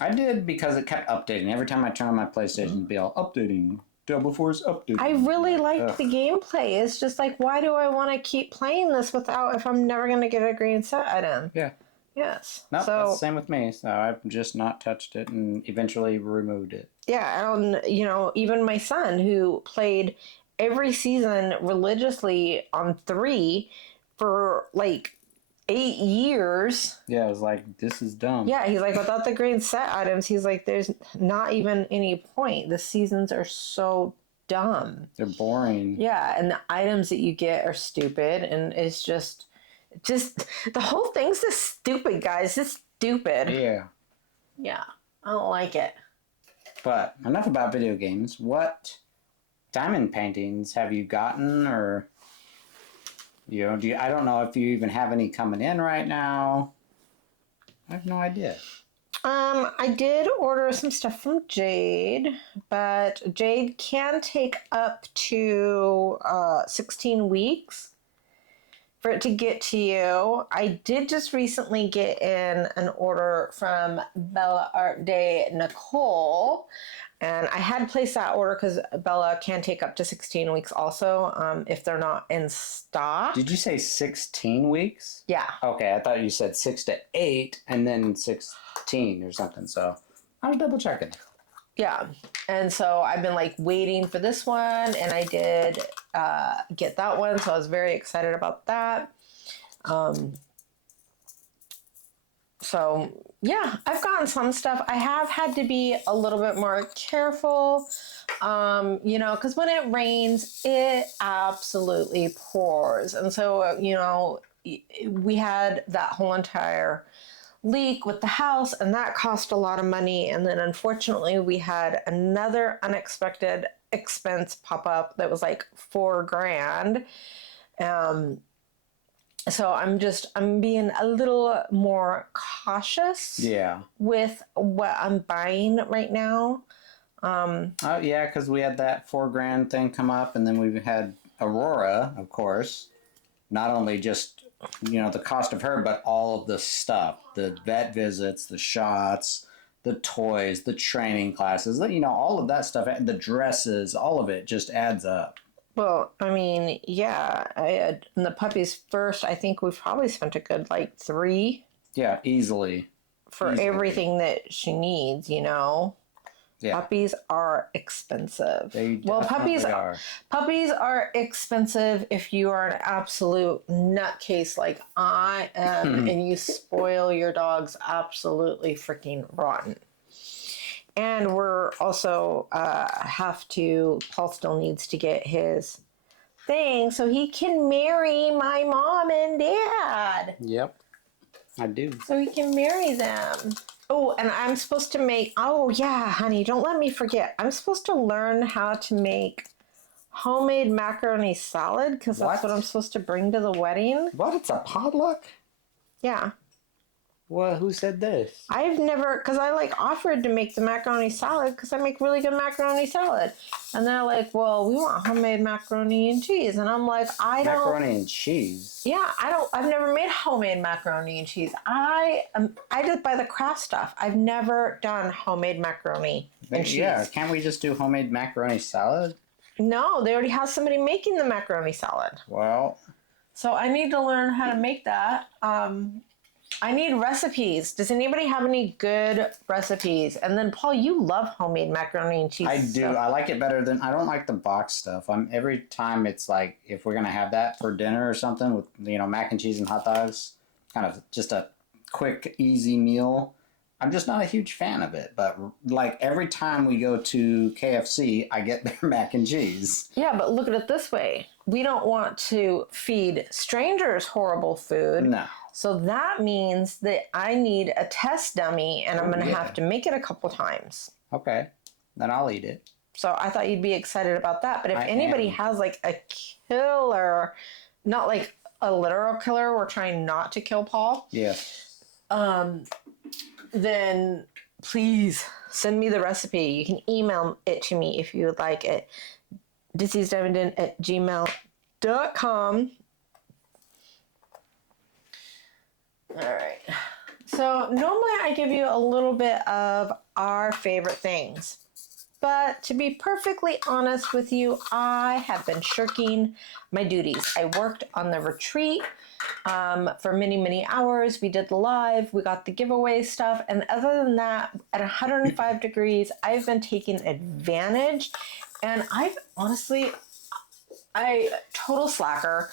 I did because it kept updating. Every time I turn on my PlayStation, it'd be all updating. Double Force updating. I really liked the gameplay. It's just like, why do I want to keep playing this if I'm never going to get a green set item? Yeah. Yes. No, that's the same with me. So I've just not touched it and eventually removed it. Yeah, and even my son who played every season religiously on 3 for like 8 years. Yeah, I was like, this is dumb. Yeah, he's like, without the green set items, he's like, there's not even any point. The seasons are so dumb. They're boring. Yeah, and the items that you get are stupid, and it's just the whole thing's just stupid, guys. It's stupid. Yeah. Yeah, I don't like it. But enough about video games. What diamond paintings have you gotten, or I don't know if you even have any coming in right now. I have no idea. I did order some stuff from Jade, but Jade can take up to 16 weeks for it to get to you. I did just recently get in an order from Bella Art Day Nicole, and I had placed that order because Bella can take up to 16 weeks also if they're not in stock. Did you say 16 weeks? Yeah. Okay, I thought you said 6 to 8 and then 16 or something, so I was double checking. Yeah, and so I've been like waiting for this one, and I did get that one, so I was very excited about that. So yeah, I've gotten some stuff. I have had to be a little bit more careful, you know, because when it rains, it absolutely pours. And so, you know, we had that whole entire leak with the house, and that cost a lot of money. And then unfortunately, we had another unexpected expense pop up that was like $4,000. So I'm being a little more cautious with what I'm buying right now. Oh yeah, because we had that $4,000 thing come up, and then we had Aurora, of course. Not only just, you know, the cost of her, but all of the stuff, the vet visits, the shots, the toys, the training classes, you know, all of that stuff, the dresses, all of it just adds up. Well, I mean, yeah, I had and the puppies first. I think we've probably spent a good like 3 Yeah, easily. for everything that she needs, you know. Yeah. Puppies are expensive. They well, are. Puppies are expensive if you are an absolute nutcase like I am and you spoil your dogs absolutely freaking rotten. And we're also Paul still needs to get his thing so he can marry my mom and dad. Yep, I do. So he can marry them. Oh, and I'm supposed to make, oh yeah, honey, don't let me forget. I'm supposed to learn how to make homemade macaroni salad because that's what I'm supposed to bring to the wedding. What? It's a potluck? Yeah. Well, who said this? I've never, because I like offered to make the macaroni salad because I make really good macaroni salad. And they're like, well, we want homemade macaroni and cheese. And I'm like, I don't. Macaroni and cheese? Yeah, I've never made homemade macaroni and cheese. I just buy the craft stuff. I've never done homemade macaroni and cheese. Yeah, can't we just do homemade macaroni salad? No, they already have somebody making the macaroni salad. Well. So I need to learn how to make that. I need recipes. Does anybody have any good recipes? And then, Paul, you love homemade macaroni and cheese. I do. Stuff. I like it better than, I don't like the box stuff. Every time it's like, if we're going to have that for dinner or something with, you know, mac and cheese and hot dogs, kind of just a quick, easy meal, I'm just not a huge fan of it. But like every time we go to KFC, I get their mac and cheese. Yeah, but look at it this way. We don't want to feed strangers horrible food. No. So that means that I need a test dummy, and I'm going to have to make it a couple times. Okay. Then I'll eat it. So I thought you'd be excited about that. But if anybody has like a killer, not like a literal killer, we're trying not to kill Paul. Yes. Then please send me the recipe. You can email it to me if you would like it. Ditzysdiamondden@gmail.com. All right. So normally I give you a little bit of our favorite things. But to be perfectly honest with you, I have been shirking my duties. I worked on the retreat for many, many hours. We did the live. We got the giveaway stuff. And other than that, at 105 degrees, I've been taking advantage. And I've honestly, total slacker.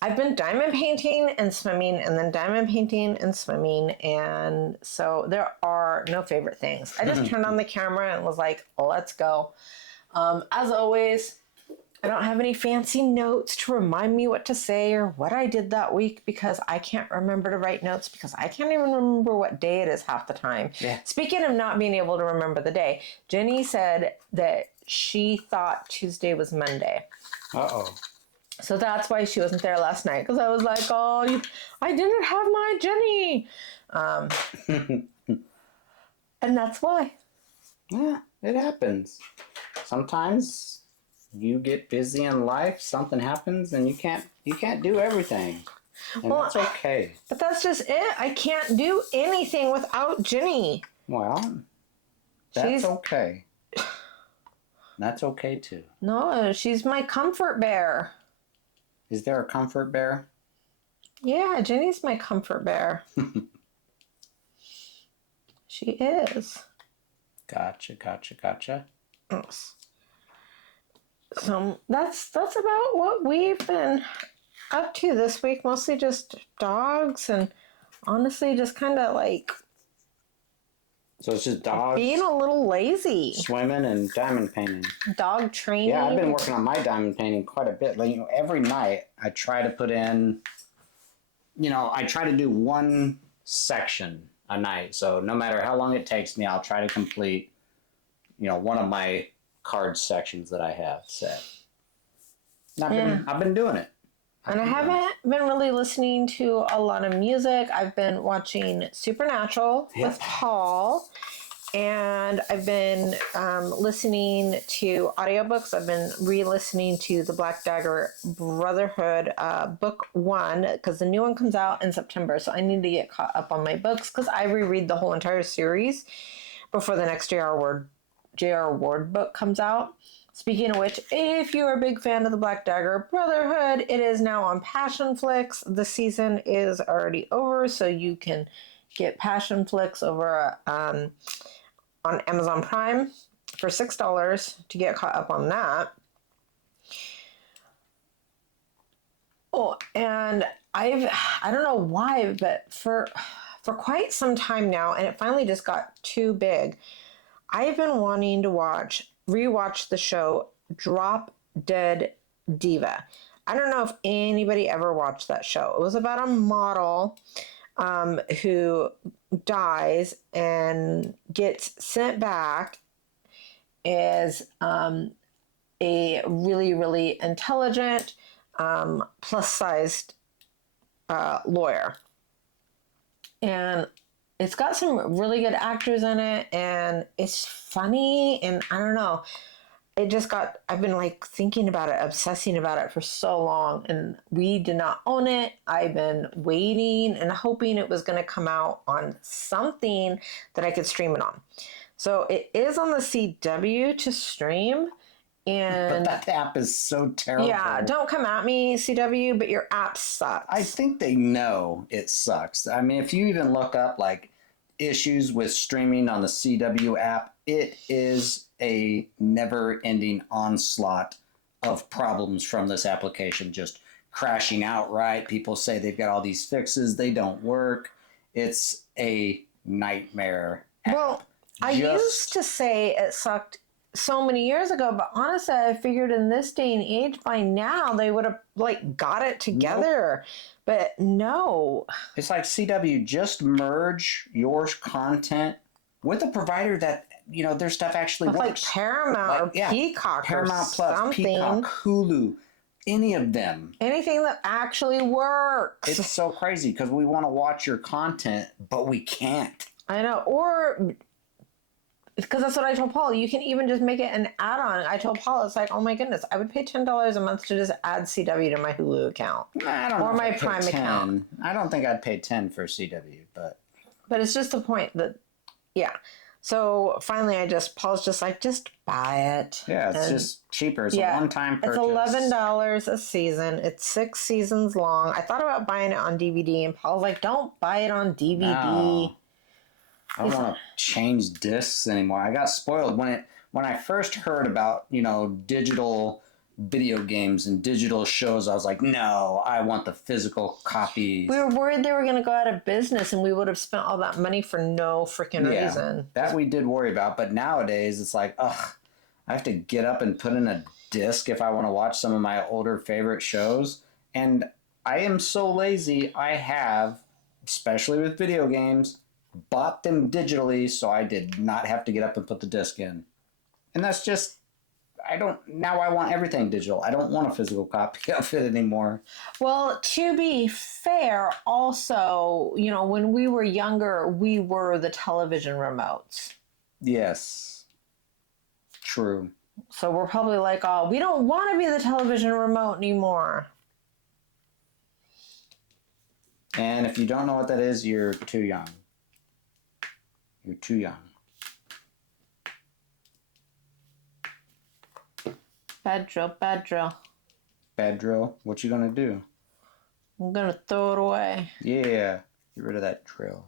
I've been diamond painting and swimming, and then diamond painting and swimming, and so there are no favorite things. I just turned on the camera and was like, let's go. As always, I don't have any fancy notes to remind me what to say or what I did that week because I can't remember to write notes because I can't even remember what day it is half the time. Yeah. Speaking of not being able to remember the day, Jenny said that she thought Tuesday was Monday. Uh-oh. So that's why she wasn't there last night, because I was like, oh, I didn't have my Jenny. And that's why. Yeah, it happens. Sometimes you get busy in life, something happens, and you can't do everything. And that's okay. But that's just it. I can't do anything without Jenny. Well, that's okay. That's okay, too. No, she's my comfort bear. Is there a comfort bear? Yeah, Jenny's my comfort bear. She is. Gotcha. So that's about what we've been up to this week. Mostly just dogs and Honestly, just kind of like So it's just dogs being a little lazy. swimming and diamond painting. Dog training. Yeah, I've been working on my diamond painting quite a bit. Like, every night I try to put in, I try to do one section a night. So no matter how long it takes me, I'll try to complete, one of my card sections that I have set. And I've been doing it. And I haven't been really listening to a lot of music. I've been watching Supernatural with Paul. And I've been listening to audiobooks. I've been re-listening to the Black Dagger Brotherhood book 1 because the new one comes out in September. So I need to get caught up on my books because I reread the whole entire series before the next J.R. Ward book comes out. Speaking of which, if you're a big fan of the Black Dagger Brotherhood, it is now on Passionflix. The season is already over, so you can get Passionflix over on Amazon Prime for $6 to get caught up on that. Oh, and I don't know why, but for quite some time now, and it finally just got too big, I've been wanting to rewatch the show Drop Dead Diva. I don't know if anybody ever watched that show. It was about a model who dies and gets sent back as a really, really intelligent, plus-sized lawyer. And it's got some really good actors in it, and it's funny, and I don't know. I've been like thinking about it, obsessing about it for so long, and we did not own it. I've been waiting and hoping it was going to come out on something that I could stream it on. So it is on the CW to stream. But that app is so terrible. Yeah, don't come at me, CW, but your app sucks. I think they know it sucks. I mean, if you even look up like issues with streaming on the CW app, it is a never-ending onslaught of problems from this application, just crashing outright. People say they've got all these fixes, they don't work. It's a nightmare app. Well, I used to say it sucked so many years ago, but honestly, I figured in this day and age, by now they would have like got it together. Nope. But no, it's like CW, just merge your content with a provider that their stuff actually works. Like Paramount or Peacock, Paramount or Plus, something. Peacock, Hulu, any of them. Anything that actually works. It's so crazy because we want to watch your content, but we can't. I know, or because that's what I told Paul. You can even just make it an add-on. I told Paul, it's like, oh my goodness, I would pay $10 a month to just add CW to my Hulu account. I don't know. Or my Prime account. I don't think I'd pay $10 for CW, but it's just the point that, yeah. So finally, Paul's just like, just buy it. Yeah, it's just cheaper. It's a one-time purchase. It's $11 a season. It's 6 seasons long. I thought about buying it on DVD, and Paul's like, don't buy it on DVD. No. I don't want to change discs anymore. I got spoiled when I first heard about, digital video games and digital shows. I was like, no, I want the physical copies. We were worried they were going to go out of business and we would have spent all that money for no freaking reason. That we did worry about. But nowadays it's like, ugh, I have to get up and put in a disc if I want to watch some of my older favorite shows. And I am so lazy. I have, especially with video games, bought them digitally, so I did not have to get up and put the disc in. And that's just, now I want everything digital. I don't want a physical copy of it anymore. Well, to be fair, also, when we were younger, we were the television remotes. Yes. True. So we're probably like, oh, we don't want to be the television remote anymore. And if you don't know what that is, you're too young. You're too young. Bad drill, bad drill. Bad drill? What you gonna do? I'm gonna throw it away. Yeah. Get rid of that drill.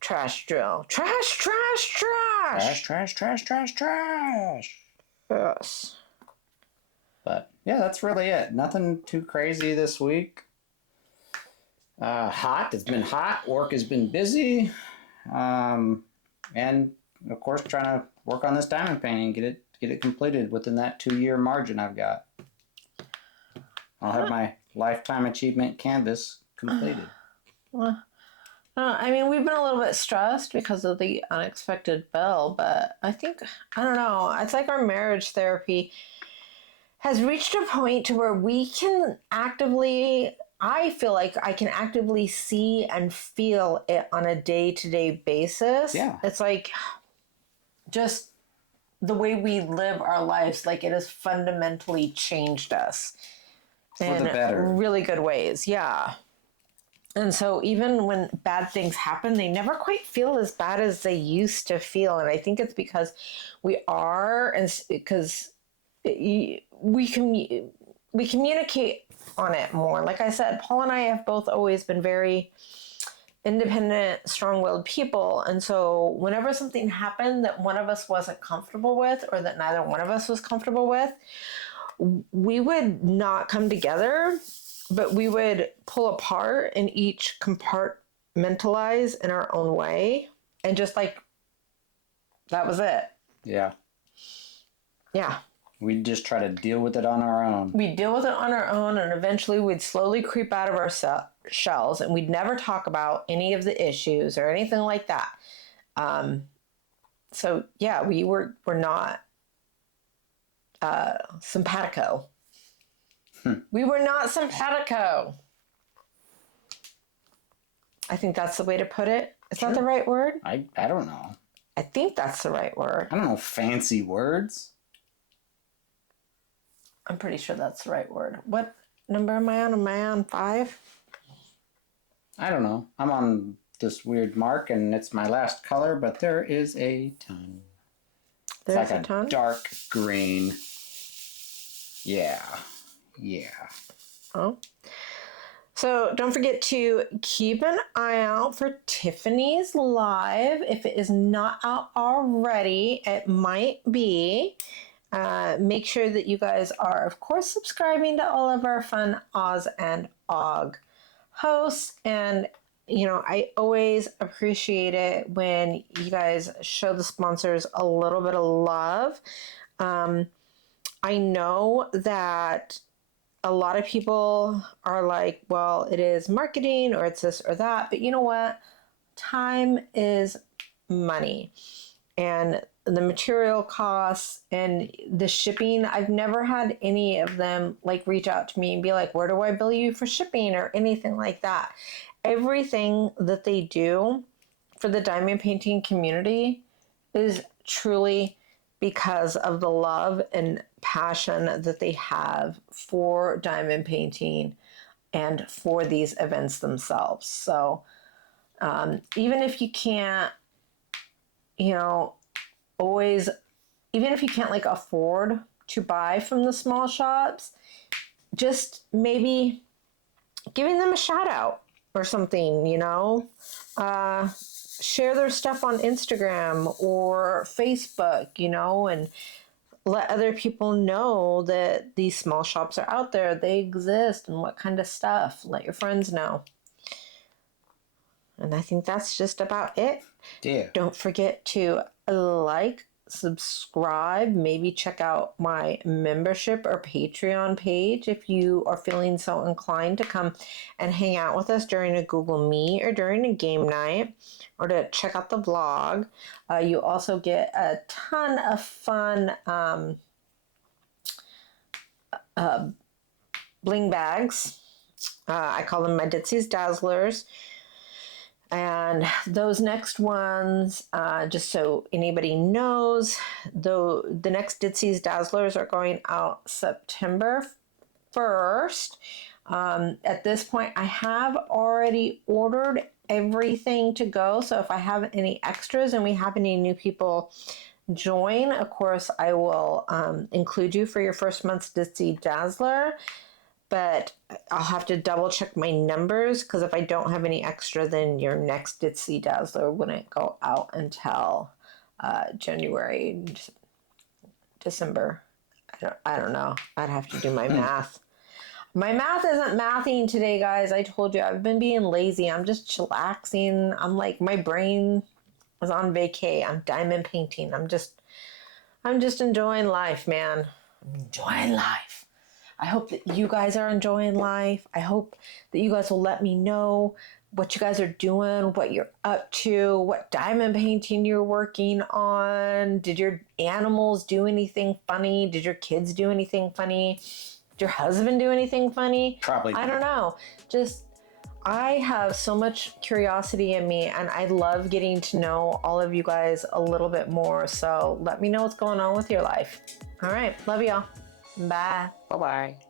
Trash drill. Trash, trash, trash! Trash, trash, trash, trash, trash! Yes. But, yeah, that's really it. Nothing too crazy this week. Hot. It's been hot. Work has been busy. And of course, trying to work on this diamond painting, get it completed within that 2-year margin I've got. I'll have my lifetime achievement canvas completed. Well, I mean, we've been a little bit stressed because of the unexpected bill, but I think, I don't know, it's like our marriage therapy has reached a point to where we can actively, I feel like I can actively see and feel it on a day-to-day basis. Yeah. It's like just the way we live our lives, like it has fundamentally changed us For the better. really good ways. Yeah. And so even when bad things happen, they never quite feel as bad as they used to feel. And I think it's because we are, and because we communicate on it more. Like I said, Paul and I have both always been very independent, strong-willed people. And so whenever something happened that one of us wasn't comfortable with, or that neither one of us was comfortable with, we would not come together, but we would pull apart and each compartmentalize in our own way. And just like, that was it. Yeah. Yeah. We'd just try to deal with it on our own. We'd deal with it on our own, and eventually we'd slowly creep out of our shells, and we'd never talk about any of the issues or anything like that. So yeah, we're not simpatico. We were not simpatico. I think that's the way to put it. Is that the right word? I don't know. I think that's the right word. I don't know fancy words. I'm pretty sure that's the right word. What number am I on? Am I on 5? I don't know. I'm on this weird mark, and it's my last color, but there is a ton. There's it's like a ton? Dark green. Yeah. Yeah. Oh. So don't forget to keep an eye out for Tiffany's live. If it is not out already, it might be. Make sure that you guys are, of course, subscribing to all of our fun Oz and Og hosts. And, you know, I always appreciate it when you guys show the sponsors a little bit of love. I know that a lot of people are like, well, it is marketing or it's this or that. But you know what? Time is money. And the material costs and the shipping, I've never had any of them like reach out to me and be like, where do I bill you for shipping or anything like that. Everything that they do for the diamond painting community is truly because of the love and passion that they have for diamond painting and for these events themselves. So even if you can't, you know, always, even if you can't like afford to buy from the small shops, just maybe giving them a shout out or something, you know, share their stuff on Instagram or Facebook, you know, and let other people know that these small shops are out there, they exist, and what kind of stuff. Let your friends know. And I think that's just about it. Yeah. Don't forget to like, subscribe, maybe check out my membership or Patreon page if you are feeling so inclined to come and hang out with us during a Google Meet or during a game night, or to check out the vlog. You also get a ton of fun bling bags. I call them my Ditzy's Dazzlers. And those next ones, just so anybody knows, the next Ditzy's Dazzlers are going out September 1st. At this point, I have already ordered everything to go. So if I have any extras and we have any new people join, of course, I will include you for your first month's Ditzy Dazzler. But I'll have to double check my numbers, because if I don't have any extra, then your next Ditzy Dazzler wouldn't go out until January, December. I don't know. I'd have to do my math. My math isn't mathing today, guys. I told you I've been being lazy. I'm just chillaxing. I'm like, my brain is on vacay. I'm diamond painting. I'm just enjoying life, man. I'm enjoying life. I hope that you guys are enjoying life. I hope that you guys will let me know what you guys are doing, what you're up to, what diamond painting you're working on. Did your animals do anything funny? Did your kids do anything funny? Did your husband do anything funny? Probably I not. don't know. Just, I have so much curiosity in me, and I love getting to know all of you guys a little bit more. So let me know what's going on with your life. All right. Love y'all. Bye. Bye-bye.